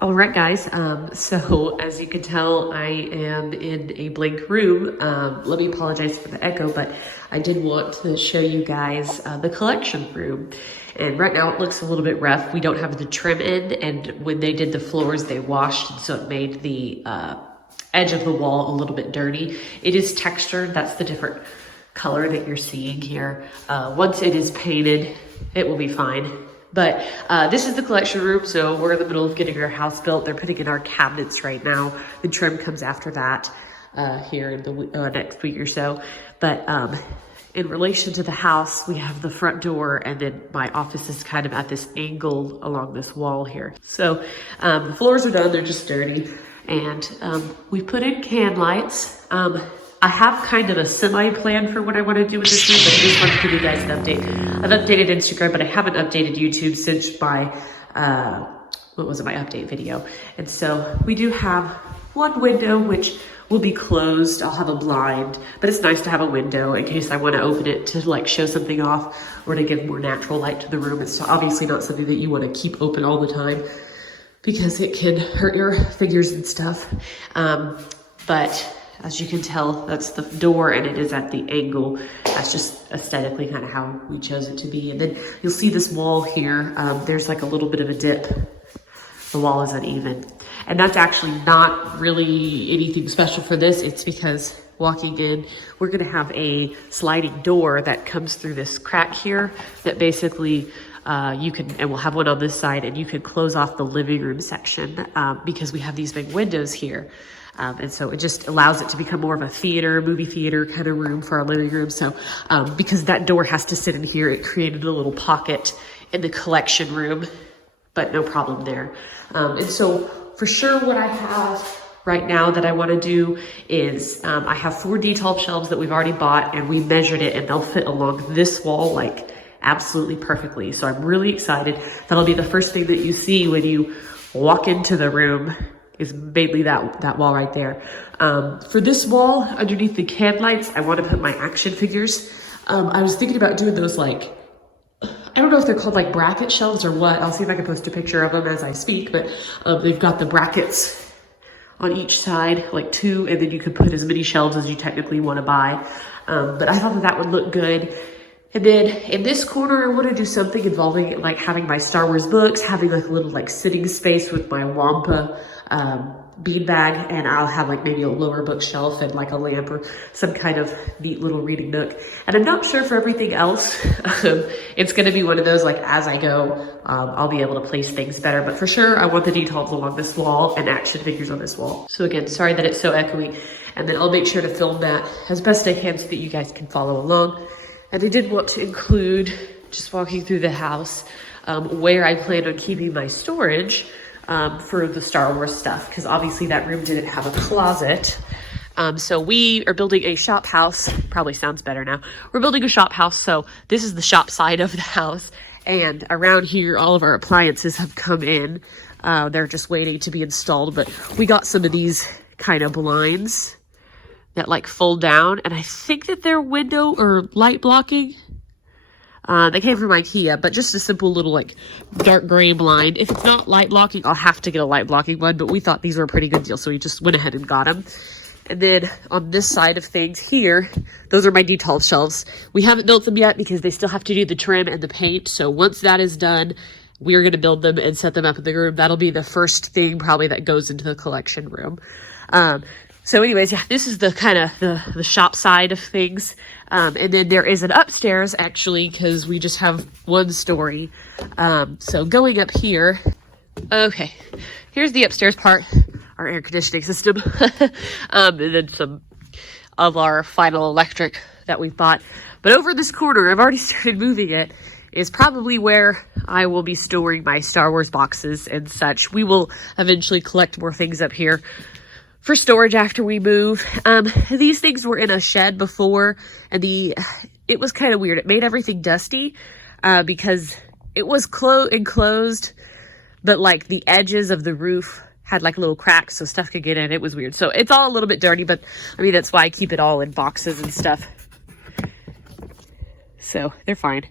All right, guys. So as you can tell, I am in a blank room. Let me apologize for the echo, but I did want to show you guys the collection room. And right now it looks a little bit rough. We don't have the trim in, and when they did the floors, they washed, and so it made the edge of the wall a little bit dirty. It is textured. That's the different color that you're seeing here. Once it is painted, it will be fine. But this is the collection room, so we're in the middle of getting our house built. They're putting in our cabinets right now. The trim comes after that here in the next week or so. But in relation to the house, we have the front door, and then my office is kind of at this angle along this wall here. So the floors are done, they're just dirty. And we put in can lights. I have kind of a semi-plan for what I want to do with this room, but I just want to give you guys an update. I've updated Instagram, but I haven't updated YouTube since my, my update video. And so we do have one window, which will be closed. I'll have a blind, but it's nice to have a window in case I want to open it to like show something off or to give more natural light to the room. It's obviously not something that you want to keep open all the time because it can hurt your fingers and stuff. But as you can tell, that's the door, and it is at the angle. That's just aesthetically kind of how we chose it to be. And then you'll see this wall here. There's like a little bit of a dip. The wall is uneven. And that's actually not really anything special for this. It's because walking in, we're gonna have a sliding door that comes through this crack here that basically you can, and we'll have one on this side, and you can close off the living room section because we have these big windows here. And so it just allows it to become more of a theater, movie theater kind of room for our living room. So because that door has to sit in here, it created a little pocket in the collection room, but no problem there. And so for sure what I have right now that I want to do is I have 4 detail shelves that we've already bought, and we measured it, and they'll fit along this wall like absolutely perfectly. So I'm really excited. That'll be the first thing that you see when you walk into the room, is mainly that wall right there. For this wall, underneath the can lights, I want to put my action figures. I was thinking about doing those like, I don't know if they're called like bracket shelves or what. I'll see if I can post a picture of them as I speak, but they've got the brackets on each side, like 2, and then you can put as many shelves as you technically want to buy. But I thought that would look good. And then in this corner, I want to do something involving like having my Star Wars books, having like a little like sitting space with my Wampa beanbag, and I'll have like maybe a lower bookshelf and like a lamp or some kind of neat little reading nook. And I'm not sure for everything else. It's going to be one of those like as I go, I'll be able to place things better. But for sure, I want the details along this wall and action figures on this wall. So again, sorry that it's so echoey. And then I'll make sure to film that as best I can so that you guys can follow along. And I did want to include, just walking through the house, where I plan on keeping my storage for the Star Wars stuff, because obviously that room didn't have a closet. So we are building a shop house. Probably sounds better now. We're building a shop house, so this is the shop side of the house. And around here, all of our appliances have come in. They're just waiting to be installed, but we got some of these kind of blinds that like fold down, and I think that they're window or light blocking. They came from IKEA, but just a simple little like dark gray blind. If it's not light blocking, I'll have to get a light blocking one, but we thought these were a pretty good deal, so we just went ahead and got them. And then on this side of things here, those are my detail shelves. We haven't built them yet because they still have to do the trim and the paint. So once that is done, we are going to build them and set them up in the room. That'll be the first thing probably that goes into the collection room. So anyways, yeah, this is the kind of the shop side of things. And then there is an upstairs actually, because we just have one story. So going up here, okay, here's the upstairs part, our air conditioning system. And then some of our final electric that we've bought. But over this corner, I've already started moving it, is probably where I will be storing my Star Wars boxes and such. We will eventually collect more things up here for storage after we move. These things were in a shed before, and it was kind of weird. It made everything dusty because it was enclosed, but like the edges of the roof had like little cracks so stuff could get in. It was weird. So it's all a little bit dirty, but I mean, that's why I keep it all in boxes and stuff. So they're fine.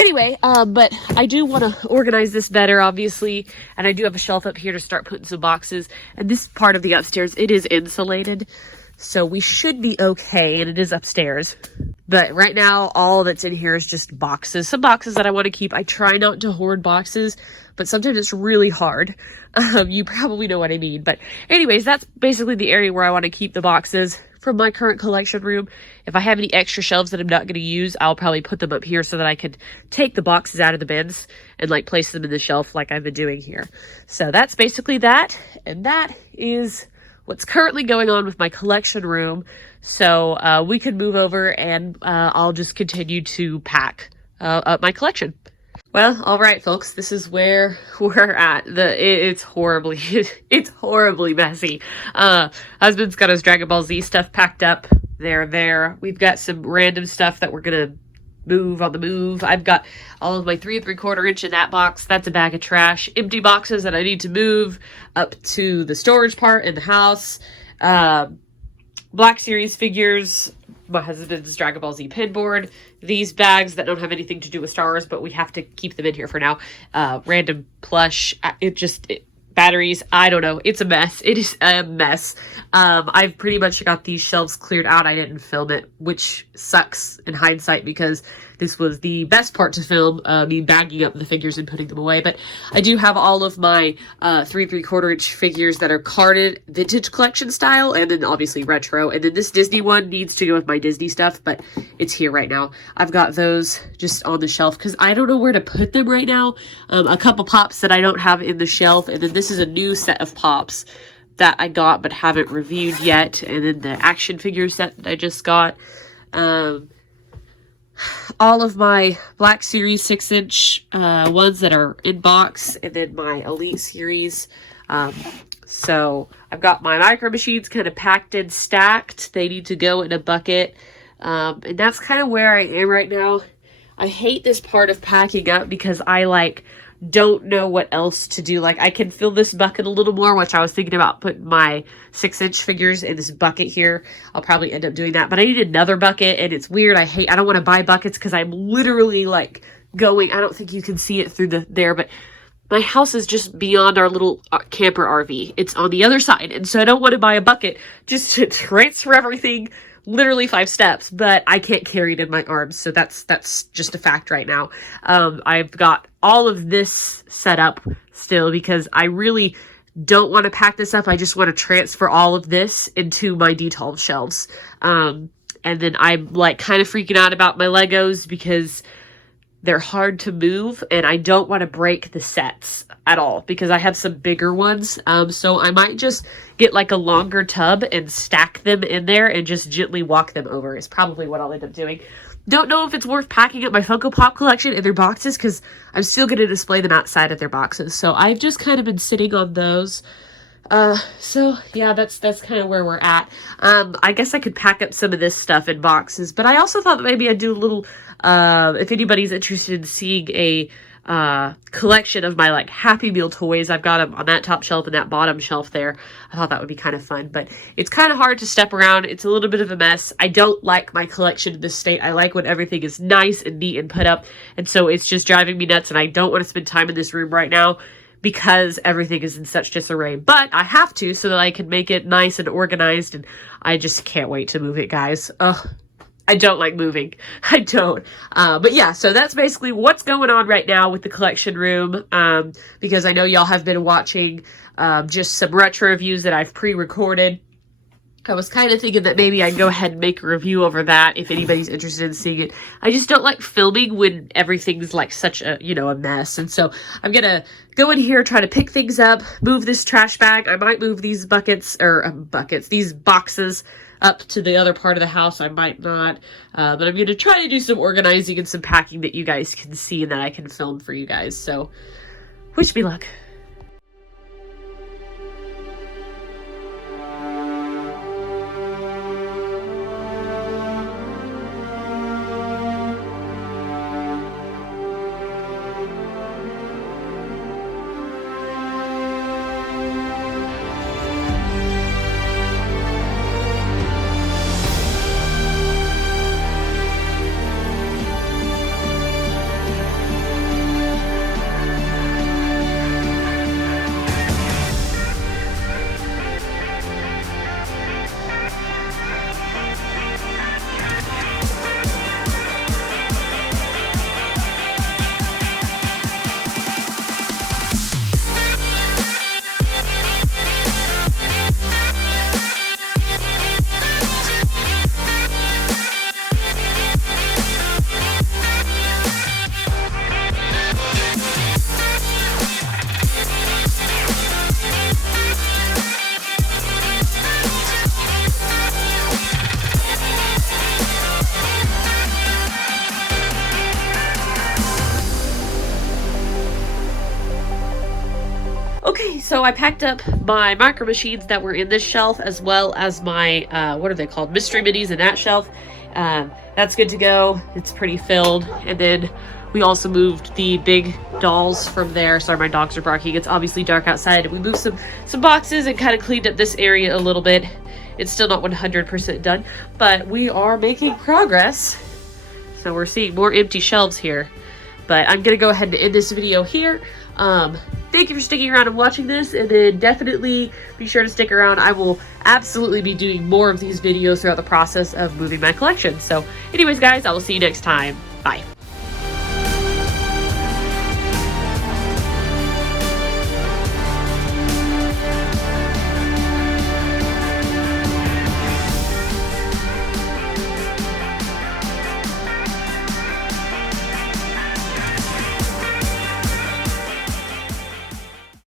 Anyway, but I do want to organize this better, obviously, and I do have a shelf up here to start putting some boxes. And this part of the upstairs, it is insulated, so we should be okay, and it is upstairs. But right now, all that's in here is just boxes. Some boxes that I want to keep. I try not to hoard boxes, but sometimes it's really hard. You probably know what I mean. But anyways, that's basically the area where I want to keep the boxes from my current collection room. If I have any extra shelves that I'm not going to use, I'll probably put them up here so that I can take the boxes out of the bins and like place them in the shelf like I've been doing here. So that's basically that. And that is what's currently going on with my collection room. So we could move over and I'll just continue to pack up my collection. Well, all right, folks, this is where we're at. It's horribly messy. Husband's got his Dragon Ball Z stuff packed up. There. We've got some random stuff that we're gonna move on the move. I've got all of my 3 3/4 inch in that box. That's a bag of trash. Empty boxes that I need to move up to the storage part in the house. Black Series figures, my husband's Dragon Ball Z pin board, these bags that don't have anything to do with Star Wars, but we have to keep them in here for now. Random plush, batteries, I don't know. It's a mess. It is a mess. I've pretty much got these shelves cleared out. I didn't film it, which sucks in hindsight because this was the best part to film, me bagging up the figures and putting them away. But I do have all of my 3 3/4 inch figures that are carded vintage collection style, and then obviously retro. And then this Disney one needs to go with my Disney stuff, but it's here right now. I've got those just on the shelf because I don't know where to put them right now. A couple pops that I don't have in the shelf, and then this is a new set of pops that I got but haven't reviewed yet. And then the action figure set that I just got. All of my Black Series 6-inch ones that are in box, and then my Elite Series. So I've got my Micro Machines kind of packed and stacked. They need to go in a bucket. And that's kind of where I am right now. I hate this part of packing up because I don't know what else to do. Like, I can fill this bucket a little more, which I was thinking about putting my 6-inch figures in this bucket here. I'll probably end up doing that, but I need another bucket, and it's weird. I don't want to buy buckets because I'm literally going, I don't think you can see it through there, but my house is just beyond our little camper RV. It's on the other side, and so I don't want to buy a bucket just to transfer everything literally 5 steps, but I can't carry it in my arms, so that's just a fact right now. I've got all of this set up still because I really don't want to pack this up. I just want to transfer all of this into my Detolf shelves. And then I'm kind of freaking out about my Legos because they're hard to move, and I don't want to break the sets at all because I have some bigger ones. So I might just get a longer tub and stack them in there and just gently walk them over is probably what I'll end up doing. Don't know if it's worth packing up my Funko Pop collection in their boxes because I'm still going to display them outside of their boxes. So I've just kind of been sitting on those. So yeah, that's kind of where we're at. I guess I could pack up some of this stuff in boxes, but I also thought that maybe I'd do a little, if anybody's interested in seeing a, collection of my Happy Meal toys. I've got them on that top shelf and that bottom shelf there. I thought that would be kind of fun, but it's kind of hard to step around. It's a little bit of a mess. I don't like my collection in this state. I like when everything is nice and neat and put up, and so it's just driving me nuts, and I don't want to spend time in this room right now because everything is in such disarray, but I have to so that I can make it nice and organized, and I just can't wait to move it, guys. Ugh, I don't like moving. I don't. But yeah, so that's basically what's going on right now with the collection room, because I know y'all have been watching just some retro reviews that I've pre-recorded. I was kind of thinking that maybe I'd go ahead and make a review over that if anybody's interested in seeing it. I just don't like filming when everything's such a, a mess. And so I'm going to go in here, try to pick things up, move this trash bag. I might move these these boxes up to the other part of the house. I might not. But I'm going to try to do some organizing and some packing that you guys can see and that I can film for you guys. So wish me luck. so I packed up my micro machines that were in this shelf, as well as my, what are they called? Mystery minis in that shelf. That's good to go. It's pretty filled. And then we also moved the big dolls from there. Sorry, my dogs are barking. It's obviously dark outside. We moved some boxes and kind of cleaned up this area a little bit. It's still not 100% done, but we are making progress. So we're seeing more empty shelves here. But I'm going to go ahead and end this video here. Thank you for sticking around and watching this, and then definitely be sure to stick around. I will absolutely be doing more of these videos throughout the process of moving my collection. So anyways, guys, I will see you next time.